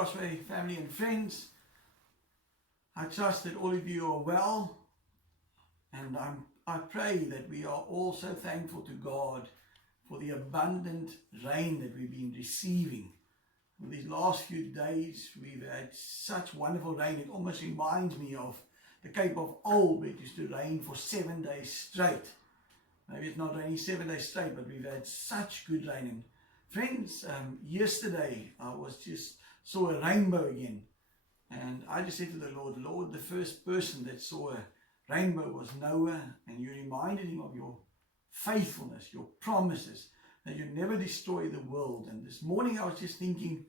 Crossway family and friends. I trust that all of you are well, and I pray that we are also thankful to God for the abundant rain that we've been receiving. For these last few days we've had such wonderful rain. It almost reminds me of the Cape of Old, where it used to rain for 7 days straight. Maybe it's not raining 7 days straight, but we've had such good rain. And friends, yesterday I saw a rainbow again, and I just said to the Lord, the first person that saw a rainbow was Noah, and you reminded him of your faithfulness, your promises, that you never destroy the world. And this morning I was just thinking,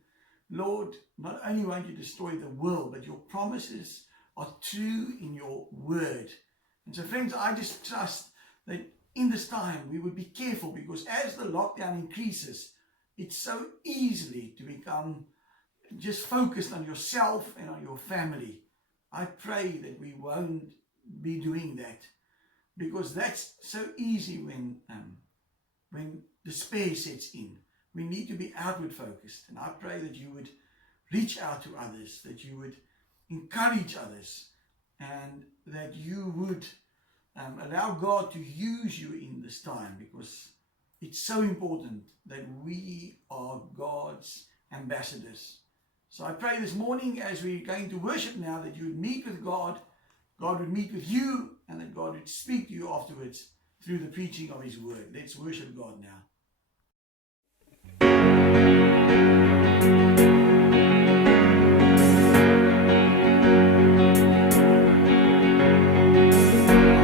Lord, not only won't you destroy the world, but your promises are true in your word. And so friends, I just trust that in this time we would be careful, because as the lockdown increases, it's so easily to become just focused on yourself and on your family. I pray that we won't be doing that, because that's so easy when despair sets in. We need to be outward focused, and I pray that you would reach out to others, that you would encourage others, and that you would allow God to use you in this time, because it's so important that we are God's ambassadors. So I pray this morning, as we're going to worship now, that you would meet with God, God would meet with you, and that God would speak to you afterwards through the preaching of his word. Let's worship God now.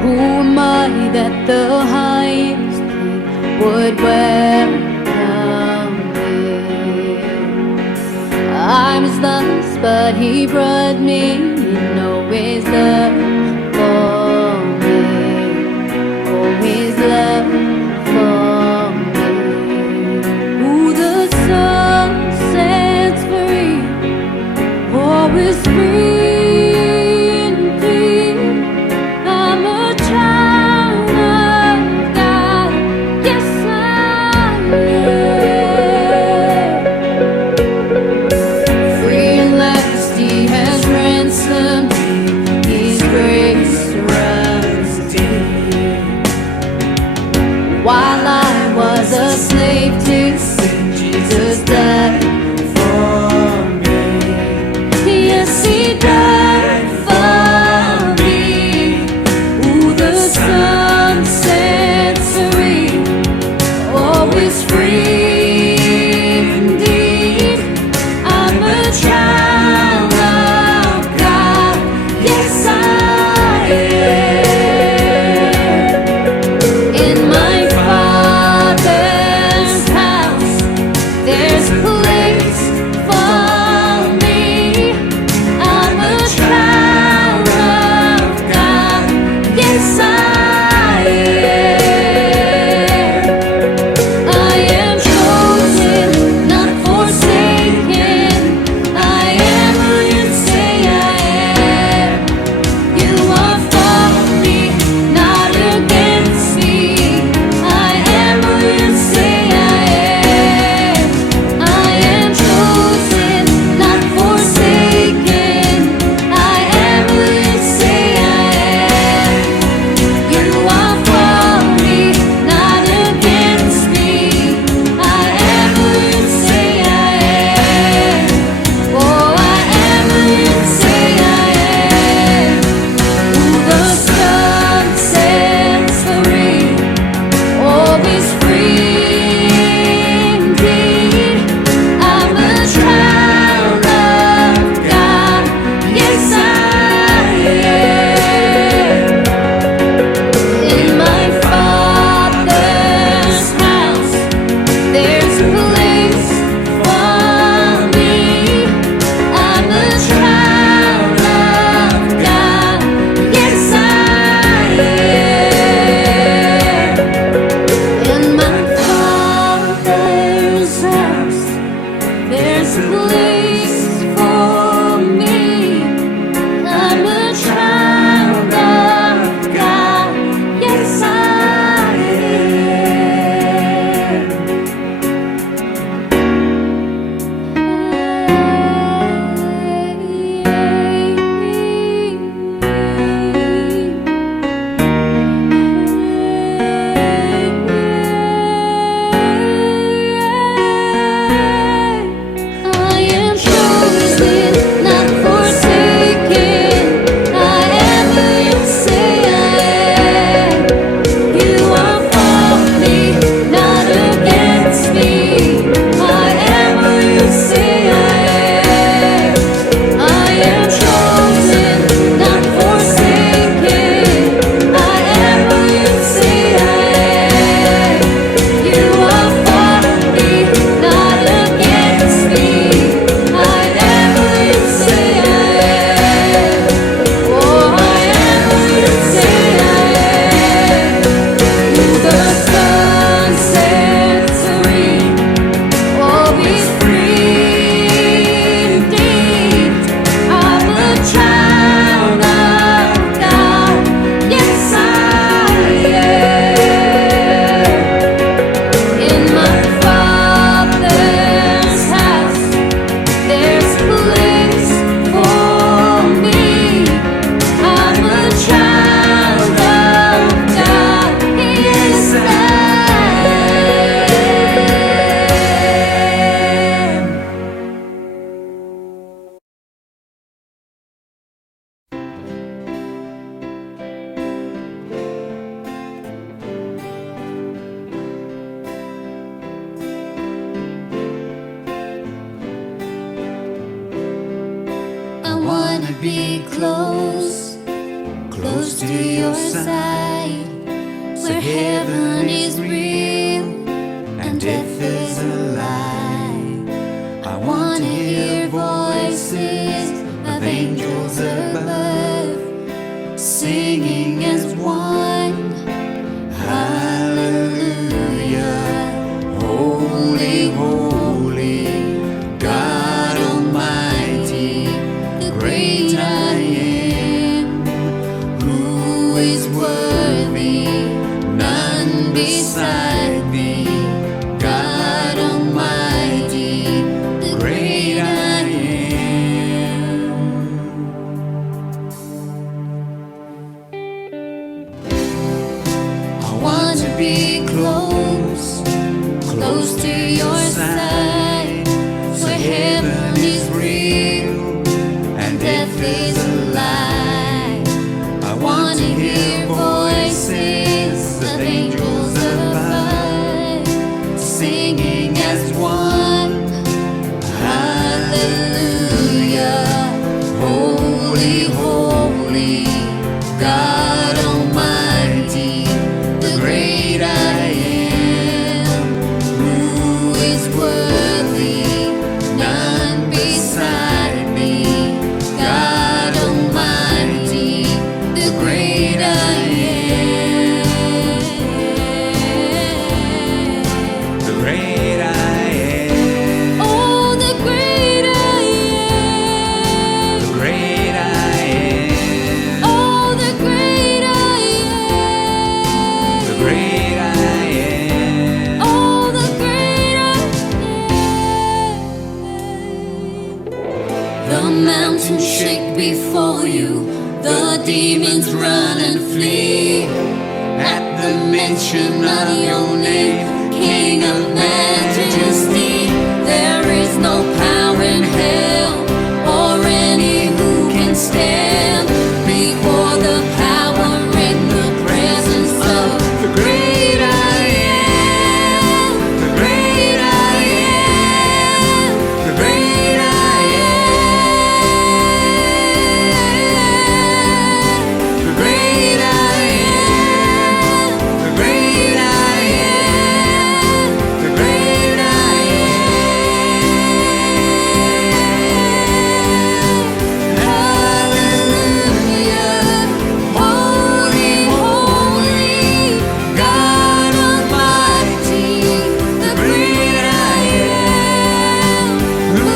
Who am I that the highest king would welcome me? I'm his lost, but he brought me in always love for me, always love for me. Who the sun sets free, always free. be close, close to your side, where heaven is real and death is a lie. I want to hear voices of angels above, singing as one. Hallelujah, holy, holy, God Almighty, the great I am. Who is worthy? None beside thee. God Almighty, the great I am. I want to be close, close to your side, so heaven is real and death is a lie. I want to hear voices of angels above, singing as one. Hallelujah, holy, holy, God Almighty, the great I am. Who is worthy? None beside me. God Almighty, the great I am. The great I am. Oh, the great I am. The great I am. Oh, the great I am. The great I am. Oh, the great I am. The mountains shake before you, the demons run and flee. At the mention of your name, King of Majesty, there is no power in hell or any who can stand before the power in the presence of the great I am. The great I am. The great I am. The great I am. The great I am. The great I am. Hallelujah, holy, holy, God Almighty, the great I am. Who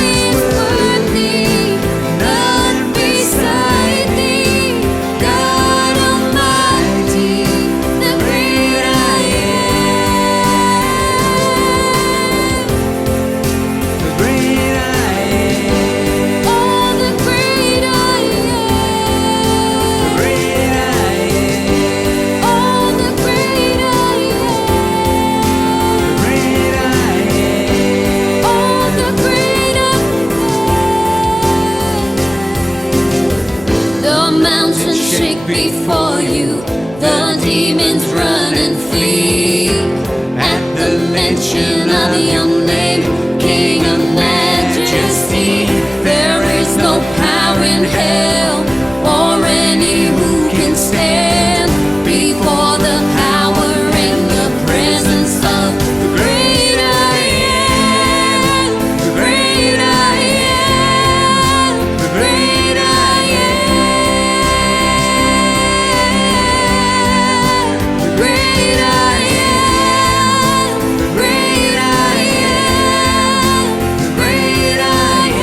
is worthy? None beside thee. God Almighty, the great I am. The great I am. Oh, the great I am. The great I am. Oh, the great I am. The great I am. Oh, the great I am. The mountains shake before you, the demons run and flee. At the mention of your name, King of Majesty, there is no power in hell or any who can stand before the power in the presence of the great I am. The great I am. The great I am. The great I am. The great I am. The great I am.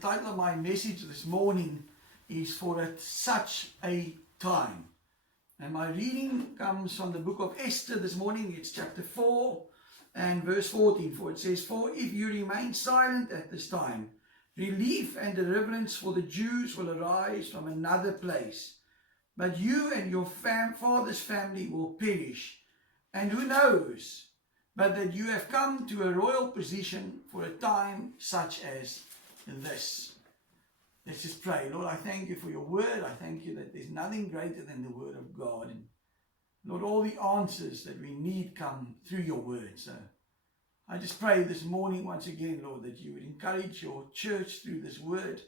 title of my message this morning is For Such a Time. And my reading comes from the book of Esther this morning. It's chapter 4 and verse 14. For it says, For if you remain silent at this time, relief and deliverance for the Jews will arise from another place. But you and your father's family will perish. And who knows but that you have come to a royal position for a time such as this. Let's just pray. Lord, I thank you for your word. I thank you that there's nothing greater than the word of God. And Lord, all the answers that we need come through your word. So I just pray this morning once again, Lord, that you would encourage your church through this word.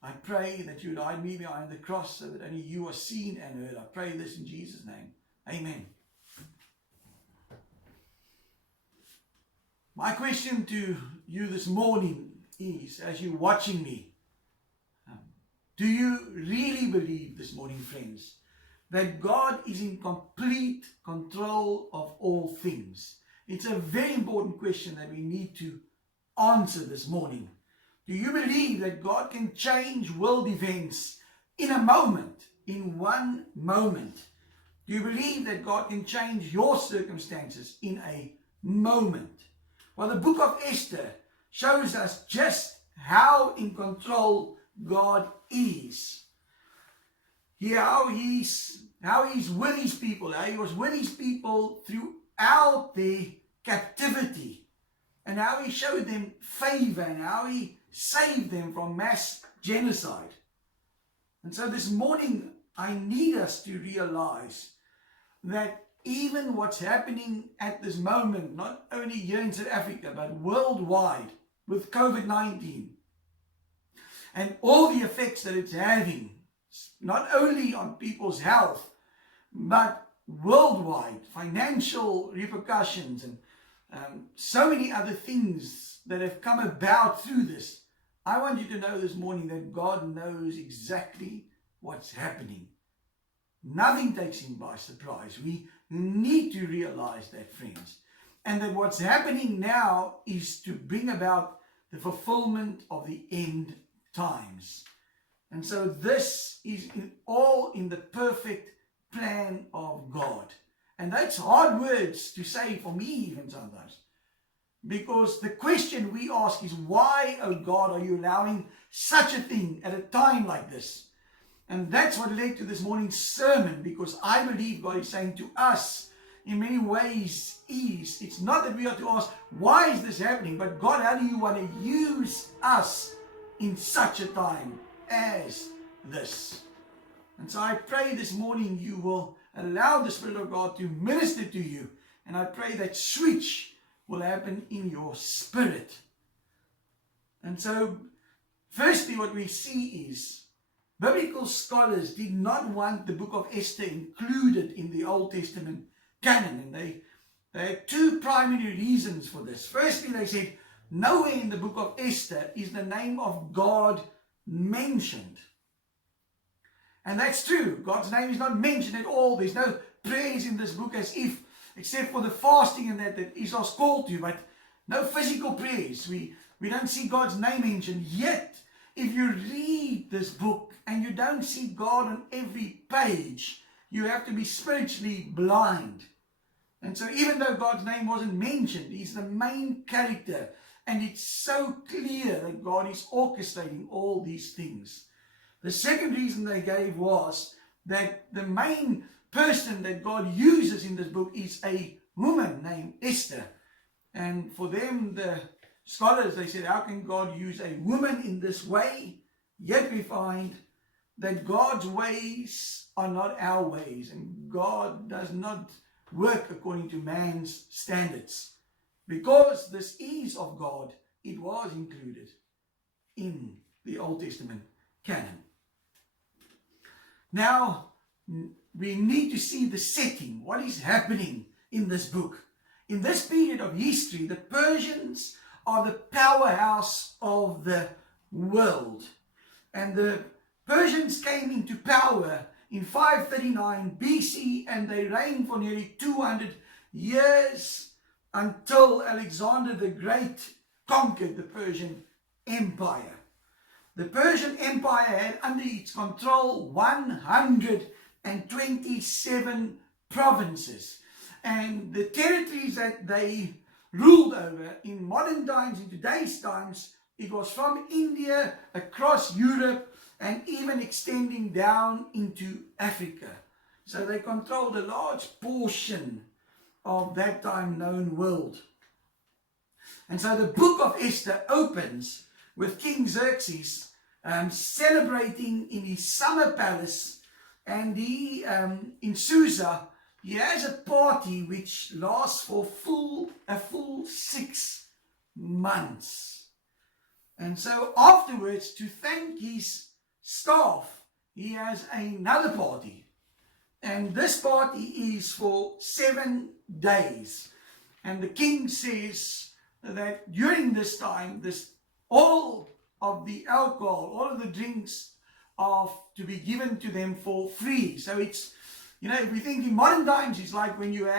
I pray that you would hide me behind the cross so that only you are seen and heard. I pray this in Jesus' name. Amen. My question to you this morning is, as you're watching me, do you really believe this morning, friends, that God is in complete control of all things? It's a very important question that we need to answer this morning. Do you believe that God can change world events in a moment, in one moment? Do you believe that God can change your circumstances in a moment? Well, the book of Esther shows us just how in control God is. How he's with his people. How he was with his people throughout their captivity. And how he showed them favor and how he saved them from mass genocide. And so this morning, I need us to realize that even what's happening at this moment, not only here in South Africa, but worldwide with COVID-19 and all the effects that it's having, not only on people's health, but worldwide, financial repercussions and so many other things that have come about through this. I want you to know this morning that God knows exactly what's happening. Nothing takes him by surprise. We need to realize that, friends. And that what's happening now is to bring about the fulfillment of the end times. And so this is all in the perfect plan of God. And that's hard words to say for me even sometimes. Because the question we ask is, why, oh God, are you allowing such a thing at a time like this? And that's what led to this morning's sermon, because I believe God is saying to us in many ways it's not that we are to ask, why is this happening? But God, how do you want to use us in such a time as this? And so I pray this morning you will allow the Spirit of God to minister to you. And I pray that switch will happen in your spirit. And so, firstly, what we see is biblical scholars did not want the book of Esther included in the Old Testament canon. And they had two primary reasons for this. Firstly, they said, nowhere in the book of Esther is the name of God mentioned. And that's true. God's name is not mentioned at all. There's no prayers in this book except for the fasting and that Israel's called to, but no physical prayers. We don't see God's name mentioned. Yet, if you read this book and you don't see God on every page, you have to be spiritually blind. And so even though God's name wasn't mentioned, he's the main character. And it's so clear that God is orchestrating all these things. The second reason they gave was that the main person that God uses in this book is a woman named Esther. And for them, the scholars, they said, how can God use a woman in this way? Yet we find that God's ways are not our ways. And God does not work according to man's standards. Because this is of God, it was included in the Old Testament canon. Now, we need to see the setting. What is happening in this book? In this period of history, the Persians are the powerhouse of the world. And the Persians came into power in 539 BC, and they reigned for nearly 200 years until Alexander the Great conquered the Persian Empire. the Persian Empire had under its control 127 provinces. And the territories that they ruled over in modern times, in today's times, it was from India across Europe and even extending down into Africa. So they controlled a large portion of that time known world. And so the book of Esther opens with King Xerxes celebrating in his summer palace, and he in Susa he has a party which lasts for a full 6 months. And so afterwards, to thank his staff, he has another party, and this party is for 7 days. And the king says that during this time, all of the alcohol, all of the drinks are to be given to them for free. So it's, if we think in modern times, it's like when you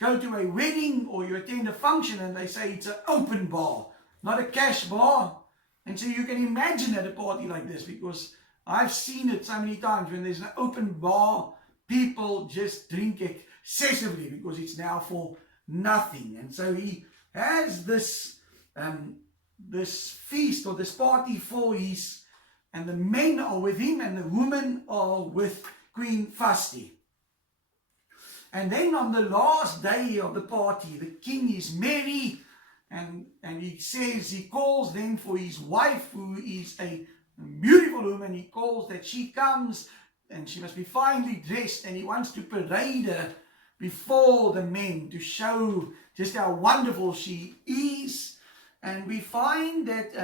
go to a wedding or you attend a function and they say it's an open bar, not a cash bar. And so you can imagine at a party like this, because I've seen it so many times when there's an open bar, people just drink excessively because it's now for nothing. And so he has this feast or this party for and the men are with him and the women are with Queen Vashti. And then on the last day of the party, the king is merry, and he calls then for his wife, who is a beautiful woman. He calls that she comes and she must be finely dressed, and he wants to parade her before the men to show just how wonderful she is. And we find that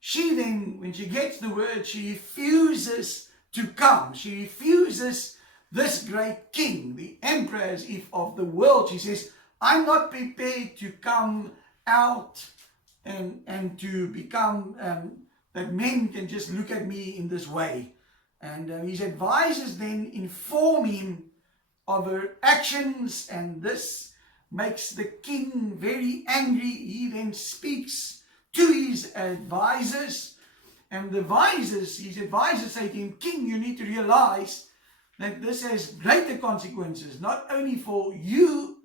she then, when she gets the word, she refuses to come. She refuses this great king, the emperor as if of the world. She says, I'm not prepared to come out and to become, that men can just look at me in this way. And his advisors then inform him of her actions, and this makes the king very angry. He then speaks to his advisors, and his advisors say to him, King, you need to realize that this has greater consequences, not only for you,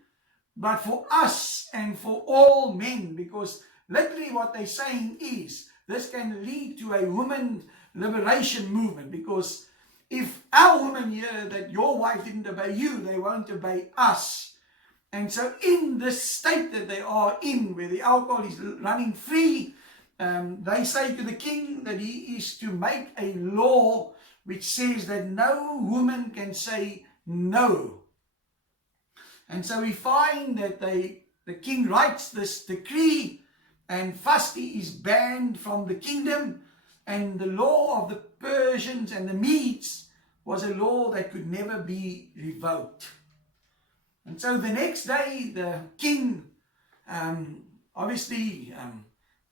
but for us and for all men, because literally what they're saying is this can lead to a woman liberation movement, because if our women hear that your wife didn't obey you, they won't obey us. And so in this state that they are in, where the alcohol is running free, they say to the king that he is to make a law which says that no woman can say no. And so we find that the king writes this decree, and Vashti is banned from the kingdom, and the law of the Persians and the Medes was a law that could never be revoked. And so the next day, the king, obviously,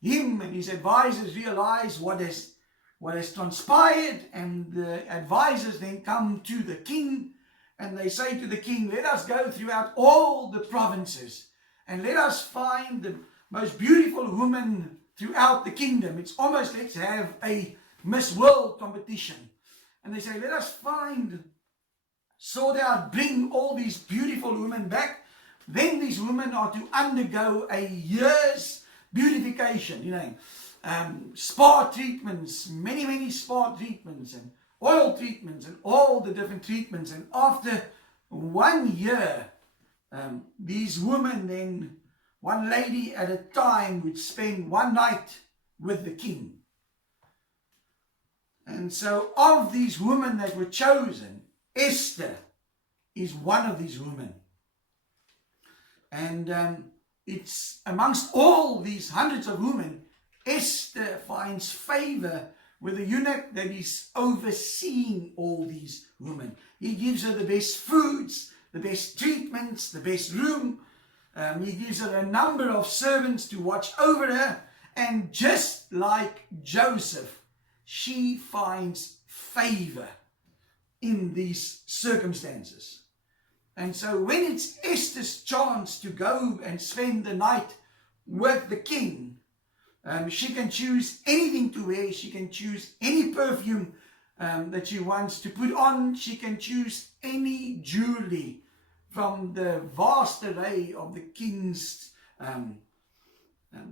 him and his advisors realize what has transpired, and the advisors then come to the king, and they say to the king, let us go throughout all the provinces, and let us find the most beautiful woman throughout the kingdom. It's almost, let's have a Miss World competition. And they say, let us sort out, bring all these beautiful women back. Then these women are to undergo a year's beautification, spa treatments, many spa treatments, and oil treatments, and all the different treatments. And after 1 year, these women then, one lady at a time, would spend one night with the king. And so of these women that were chosen, Esther is one of these women. And it's amongst all these hundreds of women, Esther finds favor with the eunuch that is overseeing all these women. He gives her the best foods, the best treatments, the best room. He gives her a number of servants to watch over her. And just like Joseph, she finds favor in these circumstances. And so when it's Esther's chance to go and spend the night with the king, She can choose anything to wear. She can choose any perfume that she wants to put on. She can choose any jewelry from the vast array of the king's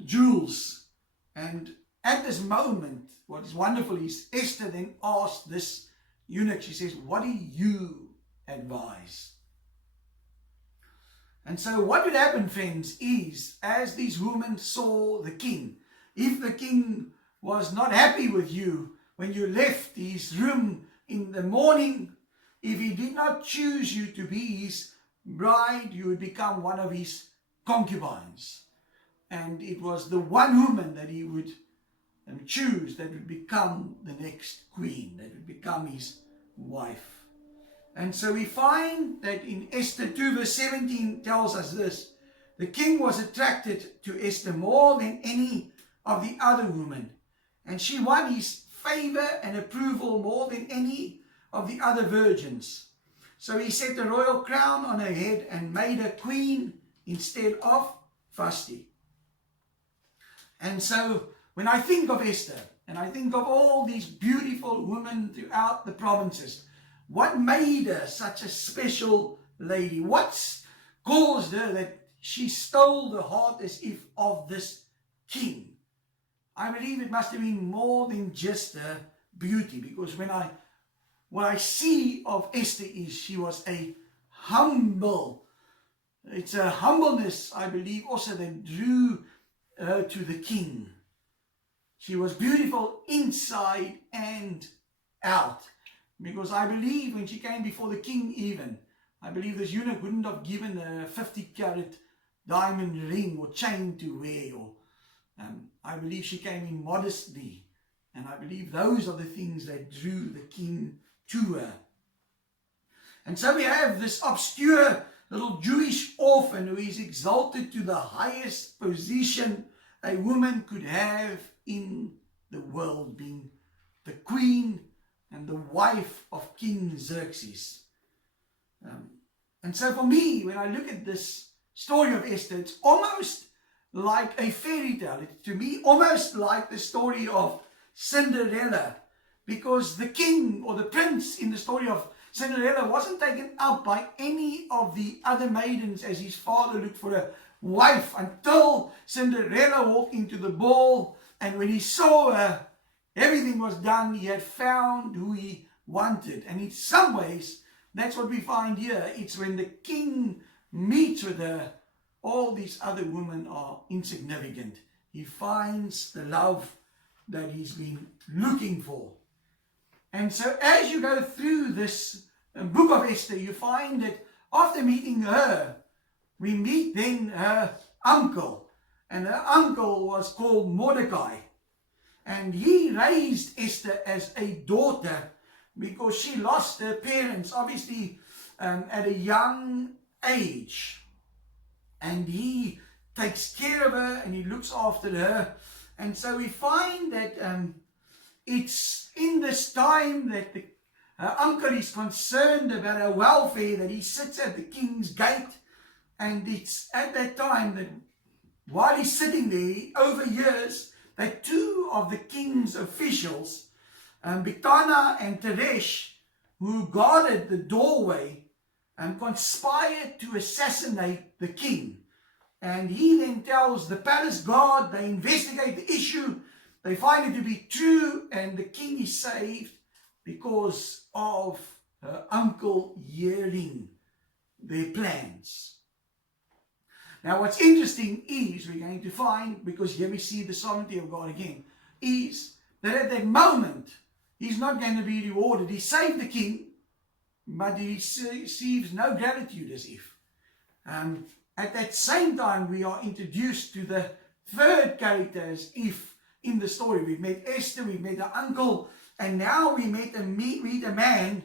jewels. And at this moment, what is wonderful is Esther then asked this eunuch, she says, what do you advise? And so what would happen, friends, is as these women saw the king, if the king was not happy with you when you left his room in the morning, if he did not choose you to be his bride, you would become one of his concubines. And it was the one woman that he would choose that would become the next queen, that would become his wife. And so we find that in Esther 2 verse 17 tells us this: the king was attracted to Esther more than any of the other women, and she won his favor and approval more than any of the other virgins. So he set a royal crown on her head and made her queen instead of Vashti. And so when I think of Esther, and I think of all these beautiful women throughout the provinces, what made her such a special lady? What caused her that she stole the heart as if of this king? I believe it must have been more than just her beauty, because what I see of Esther is she was a humble. It's a humbleness, I believe, also that drew her to the king. She was beautiful inside and out, because I believe when she came before the king even, I believe this eunuch wouldn't have given her a 50-carat diamond ring or chain to wear. Or I believe she came in modesty, and I believe those are the things that drew the king to her. And so we have this obscure little Jewish orphan who is exalted to the highest position a woman could have in the world, being the queen and the wife of King Xerxes. And so for me, when I look at this story of Esther, it's almost like a fairy tale. It's to me almost like the story of Cinderella, because the king or the prince in the story of Cinderella wasn't taken out by any of the other maidens as his father looked for a wife, until Cinderella walked into the ball, and when he saw her, everything was done. He had found who he wanted. And in some ways, that's what we find here. It's when the king meets with her, all these other women are insignificant. He finds the love that he's been looking for. And so as you go through this book of Esther, you find that after meeting her, we meet then her uncle. And her uncle was called Mordecai. And he raised Esther as a daughter because she lost her parents, obviously, at a young age. And he takes care of her and he looks after her. And so we find that it's in this time that her uncle is concerned about her welfare, that he sits at the king's gate. And it's at that time that while he's sitting there, he overhears that two of the king's officials, Bigthana and Teresh, who guarded the doorway, conspired to assassinate the king. And he then tells the palace guard, they investigate the issue, they find it to be true, and the king is saved because of her uncle hearing their plans. Now what's interesting is, we're going to find, because here we see the sovereignty of God again, is that at that moment, he's not going to be rewarded. He saved the king, but he receives no gratitude as if. At that same time, we are introduced to the third character as if in the story. We've met Esther, we've met her uncle, and now we meet a man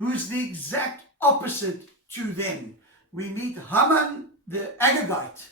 who's the exact opposite to them. We meet Haman the Agagite.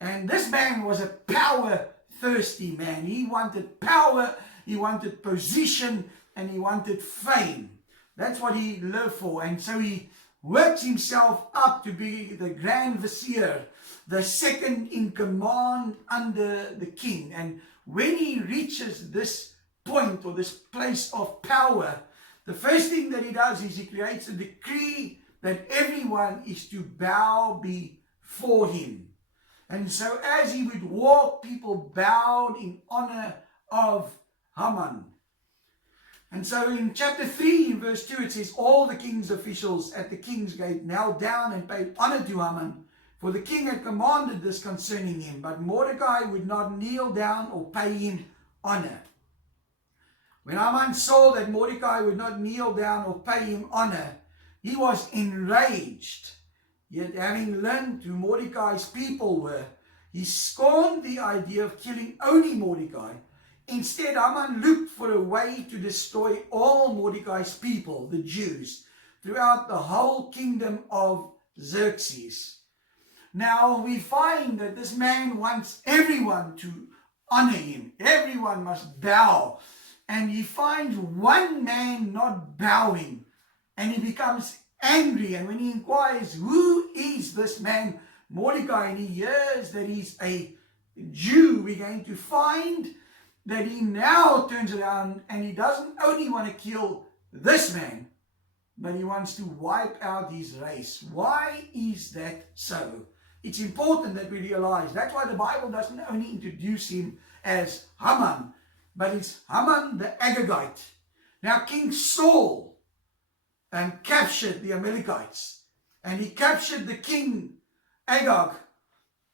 And this man was a power-thirsty man. He wanted power, he wanted position, and he wanted fame. That's what he lived for. And so he works himself up to be the Grand Vizier, the second in command under the king. And when he reaches this point or this place of power, the first thing that he does is he creates a decree that everyone is to bow before him. And so as he would walk, people bowed in honor of Haman. And so in chapter 3, in verse 2, it says, all the king's officials at the king's gate knelt down and paid honor to Haman, for the king had commanded this concerning him. But Mordecai would not kneel down or pay him honor. When Haman saw that Mordecai would not kneel down or pay him honor, he was enraged. Yet having learned who Mordecai's people were, he scorned the idea of killing only Mordecai. Instead, Haman looked for a way to destroy all Mordecai's people, the Jews, throughout the whole kingdom of Xerxes. Now we find that this man wants everyone to honor him. Everyone must bow. And he finds one man not bowing, and he becomes angry. And when he inquires, who is this man Mordecai, and he hears that he's a Jew, we're going to find that he now turns around and he doesn't only want to kill this man, but he wants to wipe out his race. Why is that so? It's important that we realize that's why the Bible doesn't only introduce him as Haman, but it's Haman the Agagite. Now King Saul captured the Amalekites, and he captured the king Agag,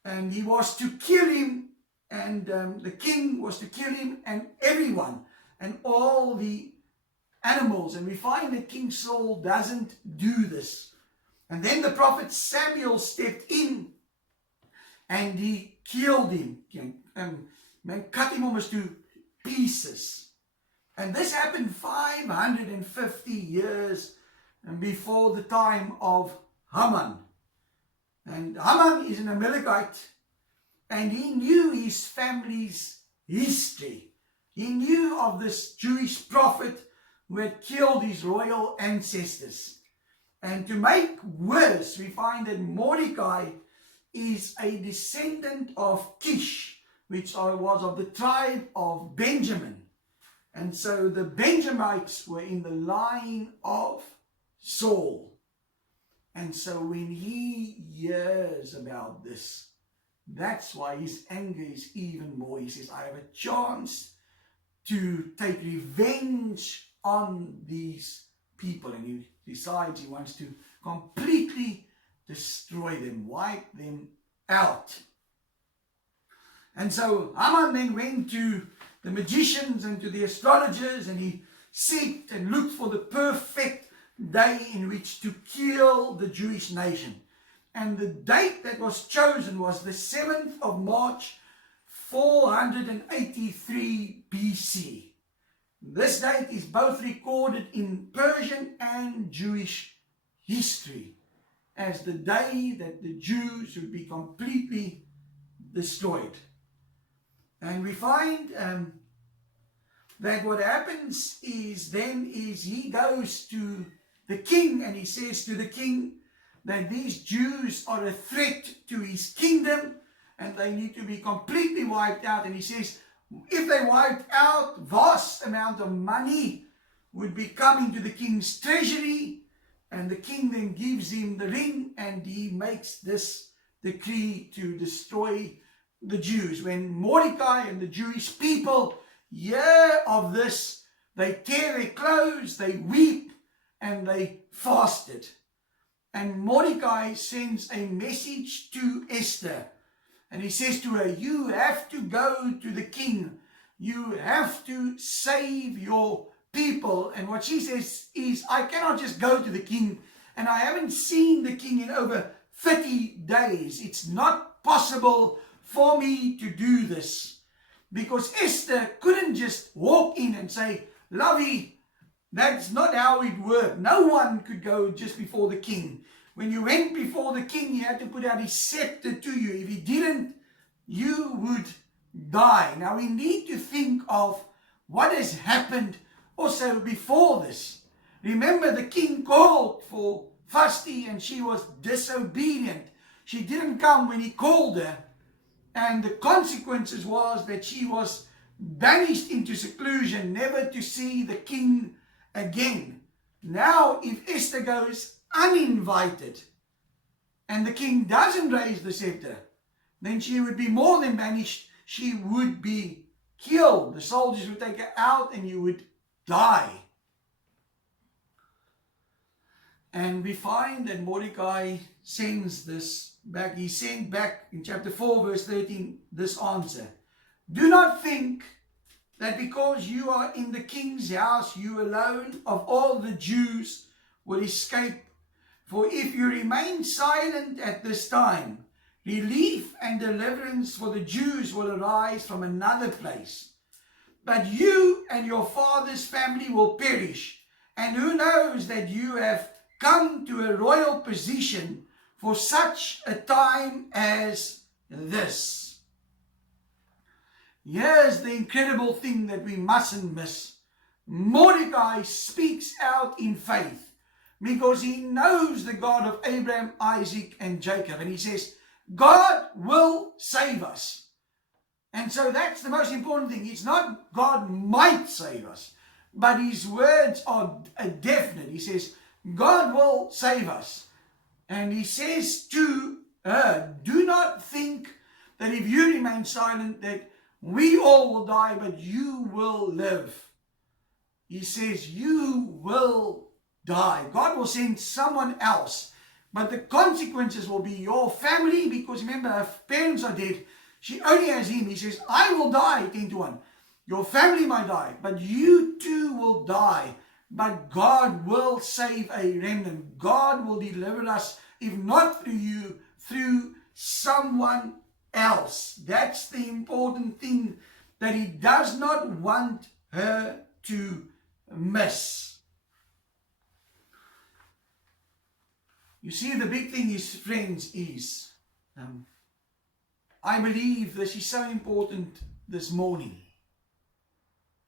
and he was to kill him, and the king was to kill him and everyone and all the animals. And we find that King Saul doesn't do this. And then the prophet Samuel stepped in and he killed him and cut him almost to pieces. And this happened 550 years before the time of Haman. And Haman is an Amalekite, and he knew his family's history. He knew of this Jewish prophet who had killed his royal ancestors. And to make worse, we find that Mordecai is a descendant of Kish, which was of the tribe of Benjamin. And so the Benjamites were in the line of Saul. And so when he hears about this, that's why his anger is even more. He says, I have a chance to take revenge on these people. And he decides he wants to completely destroy them, wipe them out. And so Haman then went to the magicians and to the astrologers, and he sought and looked for the perfect day in which to kill the Jewish nation. And the date that was chosen was the 7th of March, 483 BC. This date is both recorded in Persian and Jewish history as the day that the Jews would be completely destroyed. And we find that what happens is he goes to the king and he says to the king that these Jews are a threat to his kingdom and they need to be completely wiped out. And he says, if they wiped out, vast amount of money would be coming to the king's treasury. And the king then gives him the ring and he makes this decree to destroy the Jews. When Mordecai and the Jewish people hear of this, they tear their clothes, they weep, and they fasted. And Mordecai sends a message to Esther. And he says to her, you have to go to the king. You have to save your people. And what she says is, I cannot just go to the king. And I haven't seen the king in over 30 days. It's not possible for me to do this. Because Esther couldn't just walk in and say, Lovey, that's not how it worked. No one could go just before the king. When you went before the king, he had to put out his scepter to you. If he didn't, you would die. Now we need to think of what has happened also before this. Remember, the king called for fusty and she was disobedient. She didn't come when he called her. And the consequences was that she was banished into seclusion, never to see the king again. Now, if Esther goes uninvited and the king doesn't raise the scepter, then she would be more than banished. She would be killed. The soldiers would take her out and you would die. And we find that Mordecai sends this back. He sent back in chapter 4, verse 13, this answer. Do not think that because you are in the king's house, you alone of all the Jews will escape. For if you remain silent at this time, relief and deliverance for the Jews will arise from another place. But you and your father's family will perish. And who knows that you have come to a royal position for such a time as this. Here's the incredible thing that we mustn't miss. Mordecai speaks out in faith because he knows the God of Abraham, Isaac, and Jacob. And he says, God will save us. And so that's the most important thing. It's not God might save us, but his words are definite. He says, God will save us. And he says to her, do not think that if you remain silent that we all will die, but you will live. He says, you will die. God will send someone else. But the consequences will be your family, because remember, her parents are dead. She only has him. He says, I will die, 10-1. Your family might die, but you too will die. But God will save a remnant. God will deliver us, if not through you, through someone else. That's the important thing that he does not want her to miss. You see, the big thing is, friends, is I believe this is so important this morning,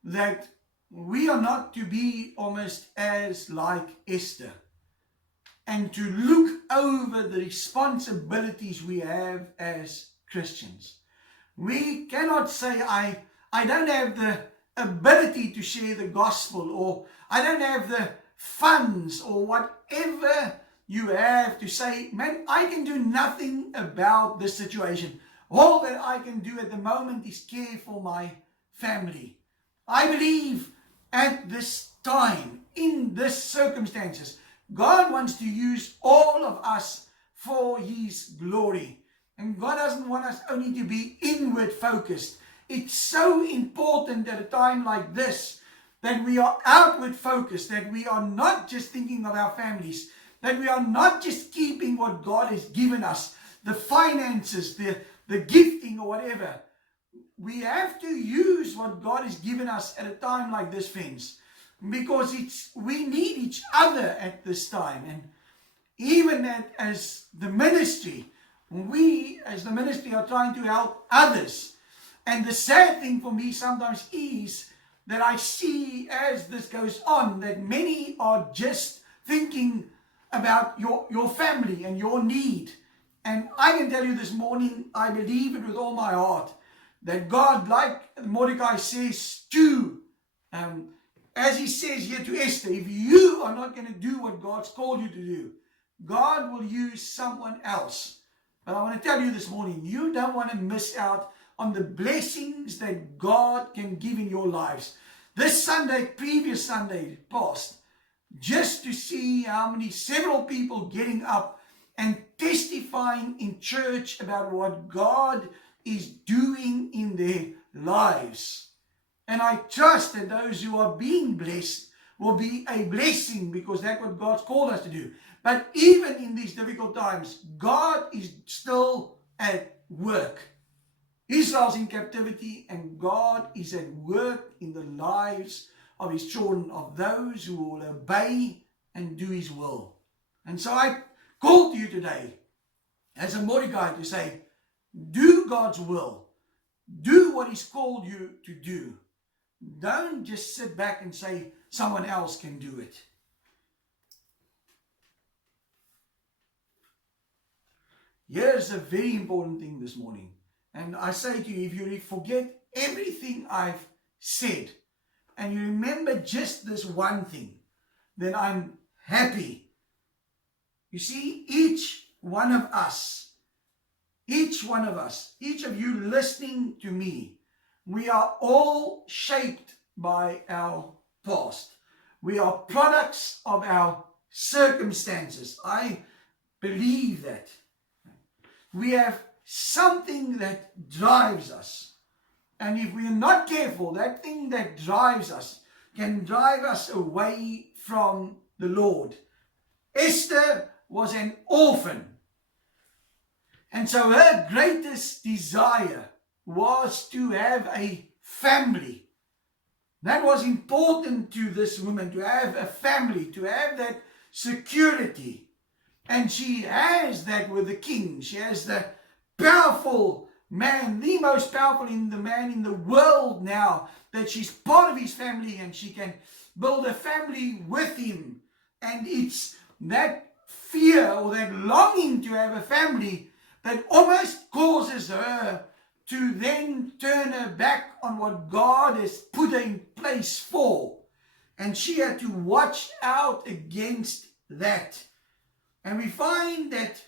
that we are not to be almost as like Esther and to look over the responsibilities we have as Christians. We cannot say, I don't have the ability to share the gospel, or I don't have the funds, or whatever you have to say, man, I can do nothing about this situation. All that I can do at the moment is care for my family. I believe at this time, in this circumstances, God wants to use all of us for his glory. And God doesn't want us only to be inward focused. It's so important at a time like this that we are outward focused, that we are not just thinking of our families, that we are not just keeping what God has given us, the finances, the gifting or whatever. We have to use what God has given us at a time like this, friends, because we need each other at this time. And even as the ministry, we as the ministry are trying to help others. And the sad thing for me sometimes is that I see as this goes on that many are just thinking about your family and your need. And I can tell you this morning, I believe it with all my heart, that God, like Mordecai says to, as he says here to Esther, if you are not going to do what God's called you to do, God will use someone else. But I want to tell you this morning, you don't want to miss out on the blessings that God can give in your lives. This Sunday, previous Sunday past, just to see how many, several people getting up and testifying in church about what God is doing in their lives. And I trust that those who are being blessed will be a blessing, because that's what God's called us to do. But even in these difficult times, God is still at work. Israel's in captivity, and God is at work in the lives of his children, of those who will obey and do his will. And so I call to you today as a Mordecai to say, do God's will. Do what he's called you to do. Don't just sit back and say someone else can do it. Here's a very important thing this morning. And I say to you, if you forget everything I've said and you remember just this one thing, then I'm happy. You see, each one of us, each of you listening to me, we are all shaped by our past. We are products of our circumstances. I believe that. We have something that drives us. And if we are not careful, that thing that drives us can drive us away from the Lord. Esther was an orphan. And so her greatest desire was to have a family. That was important to this woman, to have a family, to have that security. And she has that with the king. She has the powerful man, the most powerful man in the world now, that she's part of his family and she can build a family with him. And it's that fear or that longing to have a family that almost causes her to then turn her back on what God has put her in place for. And she had to watch out against that. And we find that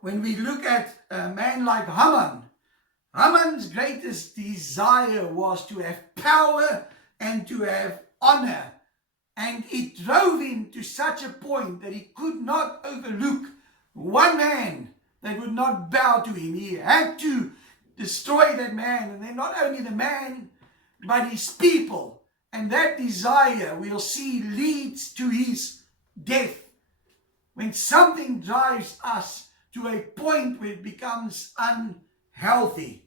when we look at a man like Haman, Haman's greatest desire was to have power and to have honor. And it drove him to such a point that he could not overlook one man that would not bow to him. He had to destroy that man, and then not only the man, but his people. And that desire, we'll see, leads to his death. When something drives us to a point where it becomes unhealthy.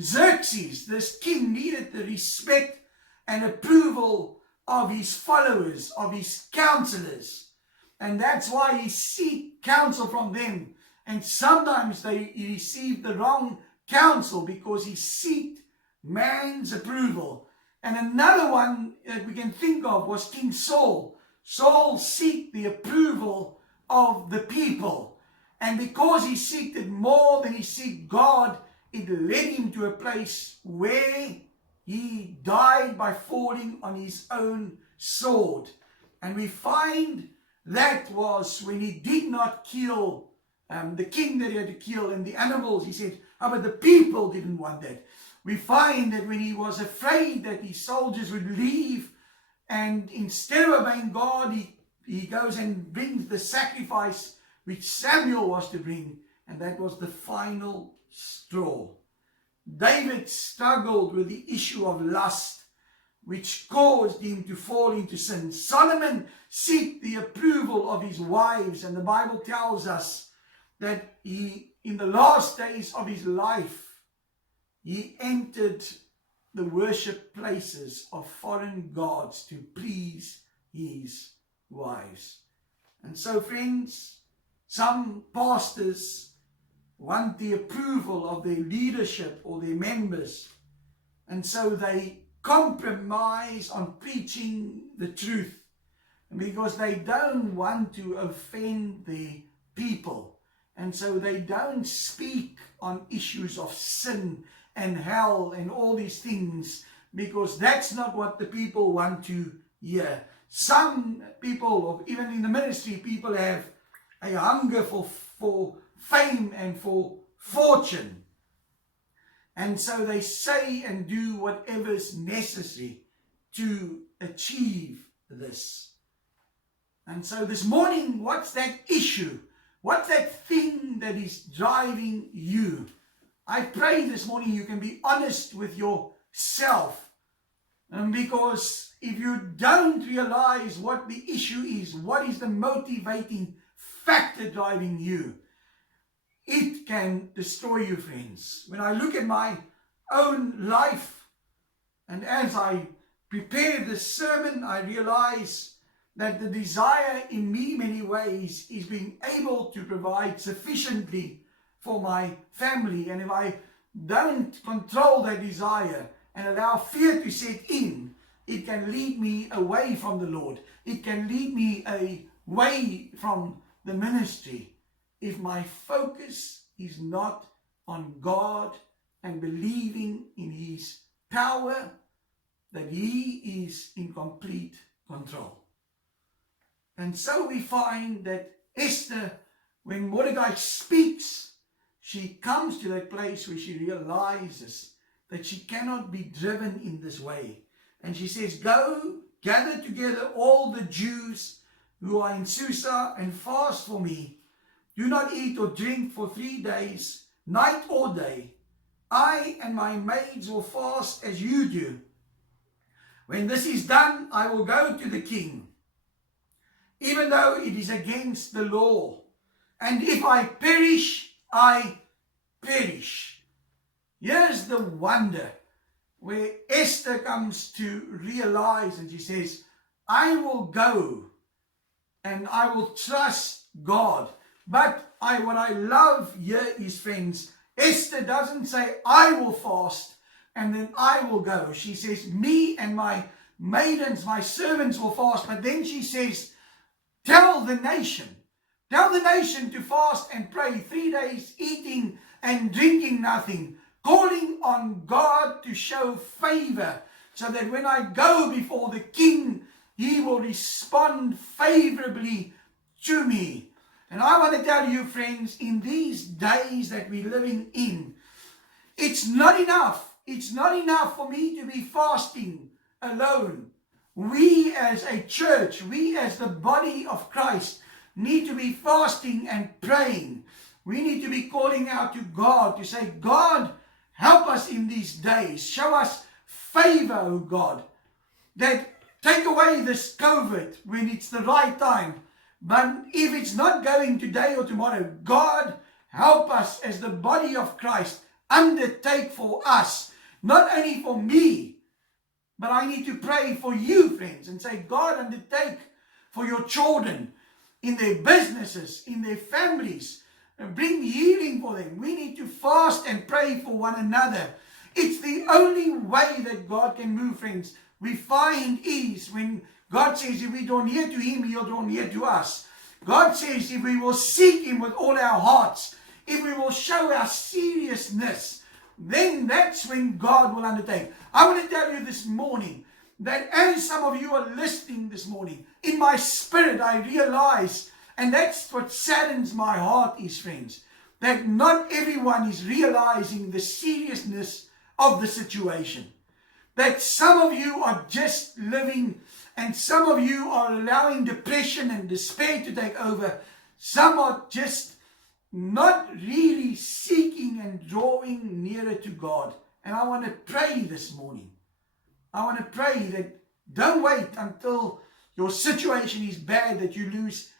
Xerxes, this king, needed the respect and approval of his followers, of his counselors. And that's why he sought counsel from them. And sometimes he received the wrong counsel because he sought man's approval. And another one that we can think of was King Saul. Saul sought the approval of the people. And because he sought it more than he sought God, it led him to a place where he died by falling on his own sword. And we find that was when he did not kill the king that he had to kill and the animals. He said, but the people didn't want that. We find that when he was afraid that his soldiers would leave, and instead of obeying God, he goes and brings the sacrifice which Samuel was to bring, and that was the final straw. David struggled with the issue of lust, which caused him to fall into sin. Solomon sought the approval of his wives, and the Bible tells us that he, in the last days of his life, he entered the worship places of foreign gods to please his wives. And so, friends, some pastors want the approval of their leadership or their members, and so they compromise on preaching the truth because they don't want to offend the people. And so they don't speak on issues of sin and hell and all these things, because that's not what the people want to hear. Some people, or even in the ministry, people have a hunger for fame and for fortune. And so they say and do whatever is necessary to achieve this. And so this morning, what's that issue? What's that thing that is driving you? I pray this morning you can be honest with yourself. Because if you don't realize what the issue is, what is the motivating factor driving you, it can destroy you, friends. When I look at my own life, and as I prepare this sermon, I realize that the desire in me, many ways, is being able to provide sufficiently for my family. And if I don't control that desire and allow fear to set in, it can lead me away from the Lord. It can lead me away from the ministry. if my focus is not on God and believing in His power, that He is in complete control. And so we find that Esther, when Mordecai speaks, she comes to that place where she realizes that she cannot be driven in this way. And she says, go, gather together all the Jews who are in Susa and fast for me. Do not eat or drink for 3 days, night or day. I and my maids will fast as you do. When this is done, I will go to the king, even though it is against the law. And if I perish, I perish. Here's the wonder where Esther comes to realize, and she says, I will go and I will trust God. But what I love here is, friends, Esther doesn't say, I will fast and then I will go. She says, me and my maidens, my servants will fast. But then she says, tell the nation to fast and pray 3 days, eating and drinking nothing, calling on God to show favor, so that when I go before the king, He will respond favorably to me. And I want to tell you, friends, in these days that we're living in, it's not enough. It's not enough for me to be fasting alone. We as a church, we as the body of Christ, need to be fasting and praying. We need to be calling out to God to say, God, help us in these days. Show us favor, oh God, that take away this COVID when it's the right time. But if it's not going today or tomorrow, God, help us as the body of Christ undertake for us, not only for me, but I need to pray for you, friends, and say, God, undertake for your children in their businesses, in their families, and bring healing for them. We need to fast and pray for one another. It's the only way that God can move, friends. We find ease when God says if we draw near to Him, He'll draw near to us. God says if we will seek Him with all our hearts, if we will show our seriousness, then that's when God will undertake. I want to tell you this morning that as some of you are listening this morning, in my spirit I realize, and that's what saddens my heart is, friends, that not everyone is realizing the seriousness of the situation. That some of you are just living, and some of you are allowing depression and despair to take over. Some are just not really seeking and drawing nearer to God. And I want to pray this morning. I want to pray that don't wait until your situation is bad, that you lose,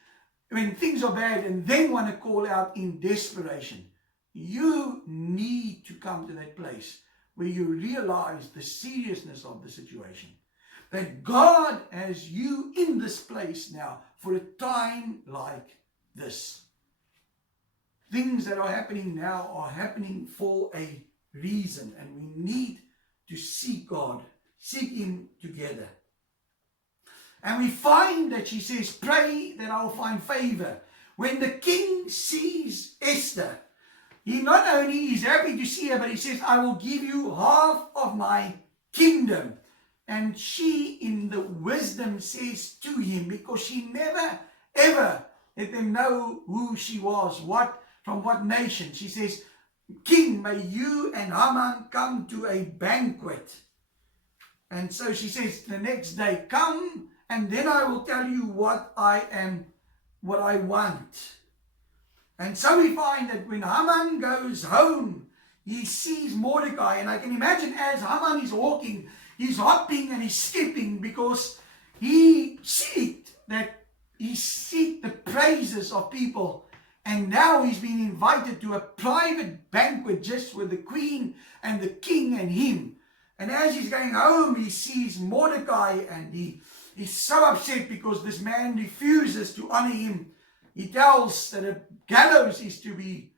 when things are bad, and then want to call out in desperation. You need to come to that place where you realize the seriousness of the situation. That God has you in this place now for a time like this. Things that are happening now are happening for a reason, and we need to seek God, seek Him together. And we find that she says, pray that I will find favor. When the king sees Esther, he not only is happy to see her, but he says, I will give you half of my kingdom. And she, in the wisdom, says to him, because she never, ever let them know who she was, from what nation. She says, King, may you and Haman come to a banquet. And so she says, the next day, come, and then I will tell you what I want. And so we find that when Haman goes home, he sees Mordecai. And I can imagine as Haman is walking, he's hopping and he's skipping, because he seeked the praises of people. And now he's been invited to a private banquet just with the queen and the king and him. And as he's going home, he sees Mordecai, and he's so upset because this man refuses to honor him. He tells that a gallows is to be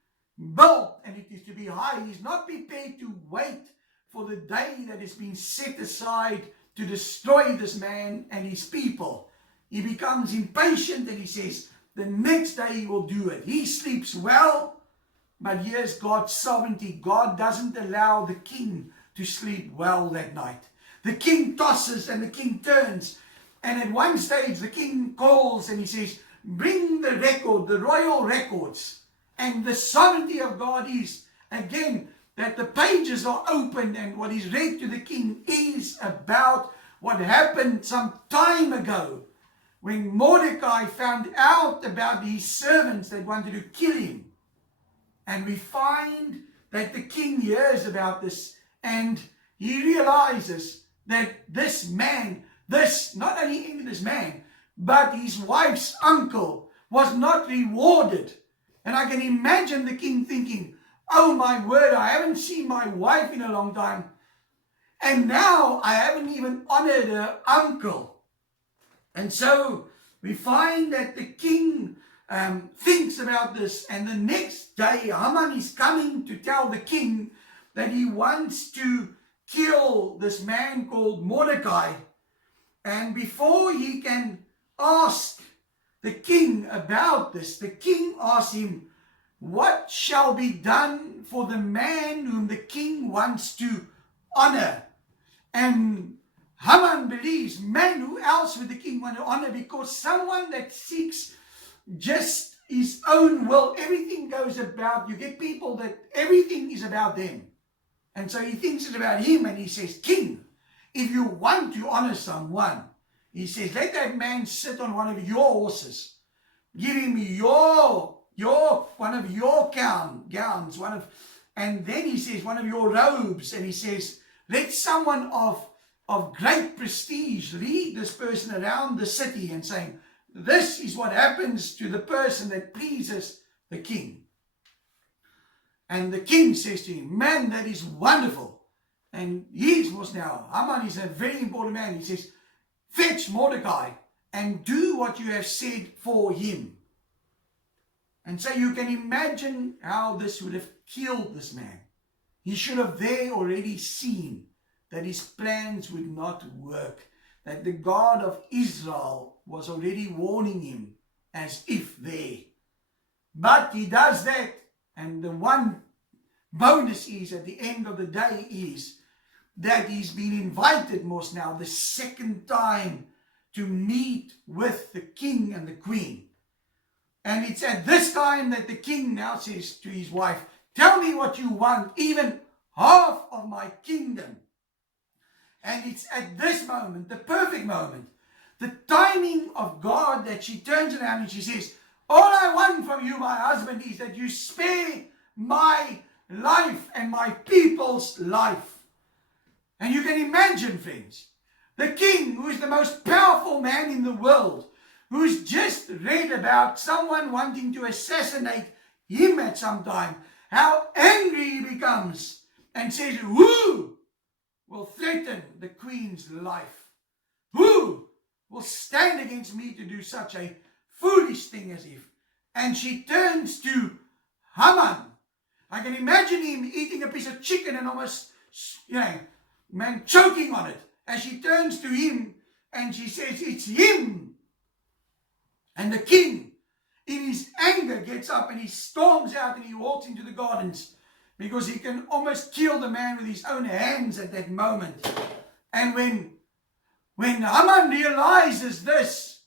built and it is to be high. He's not prepared to wait for the day that has been set aside to destroy this man and his people. He becomes impatient and he says, the next day he will do it. He sleeps well, but here's God's sovereignty. God doesn't allow the king to sleep well that night. The king tosses and the king turns. And at one stage, the king calls and he says, bring the record, the royal records. And the sovereignty of God is, again, that the pages are opened, and what is read to the king is about what happened some time ago when Mordecai found out about his servants that wanted to kill him. And we find that the king hears about this, and he realizes that this man, not only this man, but his wife's uncle was not rewarded. And I can imagine the king thinking, oh my word, I haven't seen my wife in a long time. And now I haven't even honored her uncle. And so we find that the king thinks about this. And the next day, Haman is coming to tell the king that he wants to kill this man called Mordecai. And before he can ask the king about this, the king asks him, what shall be done for the man whom the king wants to honor? And Haman believes, man, who else would the king want to honor? Because someone that seeks just his own will, everything goes about, you get people that everything is about them. And so he thinks it's about him, and he says, king, if you want to honor someone, he says, let that man sit on one of your horses. Give him one of your gowns, and then he says, one of your robes, and he says, let someone of great prestige lead this person around the city and saying, this is what happens to the person that pleases the king. And the king says to him, man, that is wonderful. And Haman is a very important man. He says, fetch Mordecai and do what you have said for him. And so you can imagine how this would have killed this man. He should have there already seen that his plans would not work, that the God of Israel was already warning him as if there. But he does that, and the one bonus is at the end of the day is that he's been invited most now the second time to meet with the king and the queen. And it's at this time that the king now says to his wife, tell me what you want, even half of my kingdom. And it's at this moment, the perfect moment, the timing of God, that she turns around and she says, all I want from you, my husband, is that you spare my life and my people's life. And you can imagine, friends, the king, who is the most powerful man in the world, who's just read about someone wanting to assassinate him at some time, how angry he becomes and says, who will threaten the queen's life? Who will stand against me to do such a foolish thing as if? And she turns to Haman. I can imagine him eating a piece of chicken and almost, choking on it. And she turns to him and she says, it's him. And the king, in his anger, gets up and he storms out and he walks into the gardens, because he can almost kill the man with his own hands at that moment. And when Haman realizes this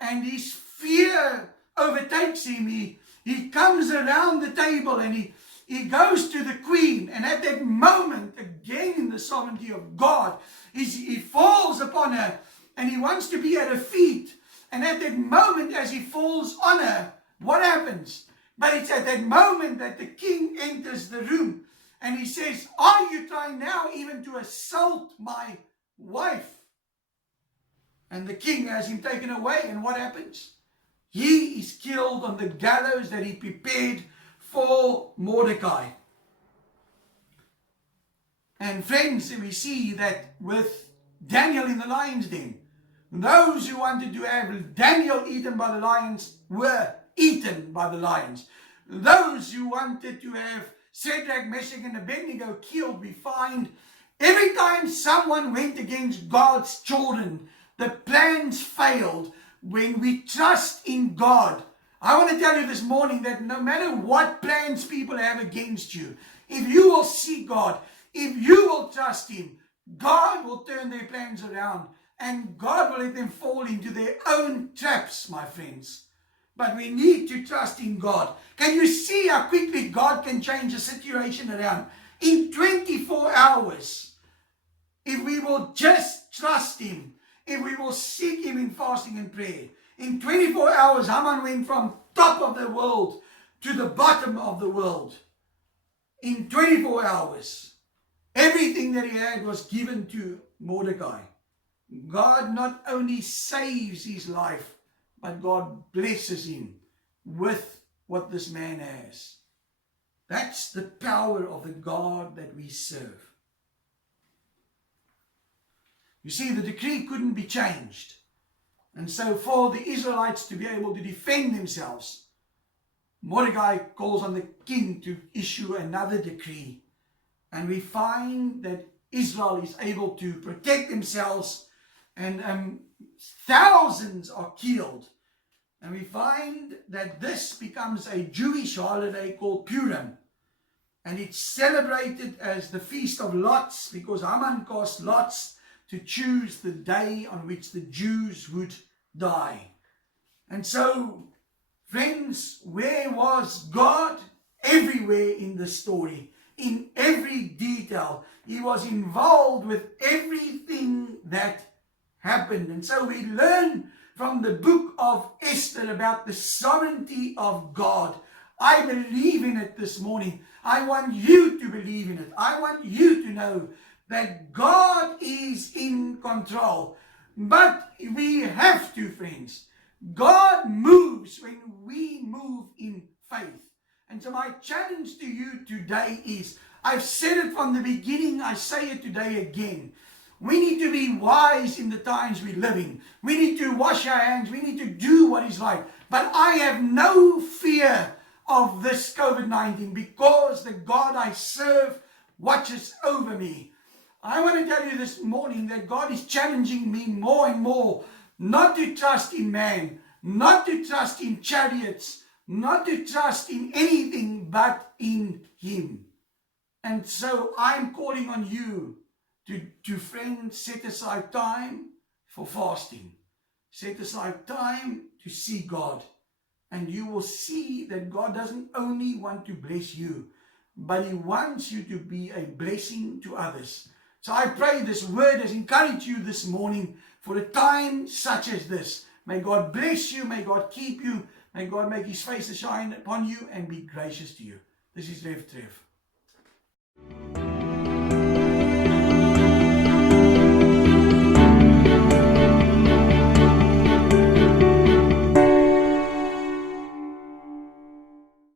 and his fear overtakes him, he comes around the table and he goes to the queen. And at that moment, again in the sovereignty of God, he falls upon her and he wants to be at her feet. And at that moment, as he falls on her, what happens? But it's at that moment that the king enters the room and he says, are you trying now even to assault my wife? And the king has him taken away, and what happens? He is killed on the gallows that he prepared for Mordecai. And friends, we see that with Daniel in the lion's den, those who wanted to have Daniel eaten by the lions were eaten by the lions. Those who wanted to have Shadrach, Meshach, and Abednego killed, we find every time someone went against God's children, the plans failed. When we trust in God, I want to tell you this morning that no matter what plans people have against you, if you will seek God, if you will trust Him, God will turn their plans around and God will let them fall into their own traps, my friends. But we need to trust in God. Can you see how quickly God can change a situation around? In 24 hours, if we will just trust Him, if we will seek Him in fasting and prayer. In 24 hours, Haman went from top of the world to the bottom of the world. In 24 hours, everything that he had was given to Mordecai. God not only saves his life, but God blesses him with what this man has. That's the power of the God that we serve. You see, the decree couldn't be changed. And so for the Israelites to be able to defend themselves, Mordecai calls on the king to issue another decree. And we find that Israel is able to protect themselves, and thousands are killed. And we find that this becomes a Jewish holiday called Purim. And it's celebrated as the Feast of Lots, because Haman cast lots to choose the day on which the Jews would die. And so, friends, where was God? Everywhere in the story, in every detail. He was involved with everything that happened. And so we learn from the book of Esther about the sovereignty of God. I believe in it this morning. I want you to believe in it. I want you to know that God is in control. But we have to, friends. God moves when we move in faith. And so my challenge to you today is, I've said it from the beginning, I say it today again. We need to be wise in the times we live in. We need to wash our hands. We need to do what is right. But I have no fear of this COVID-19 because the God I serve watches over me. I want to tell you this morning that God is challenging me more and more not to trust in man, not to trust in chariots, not to trust in anything but in Him. And so I'm calling on you to friends, set aside time for fasting. Set aside time to see God. And you will see that God doesn't only want to bless you, but He wants you to be a blessing to others. So I pray this word has encouraged you this morning for a time such as this. May God bless you. May God keep you. May God make His face to shine upon you and be gracious to you. This is Rev Trev.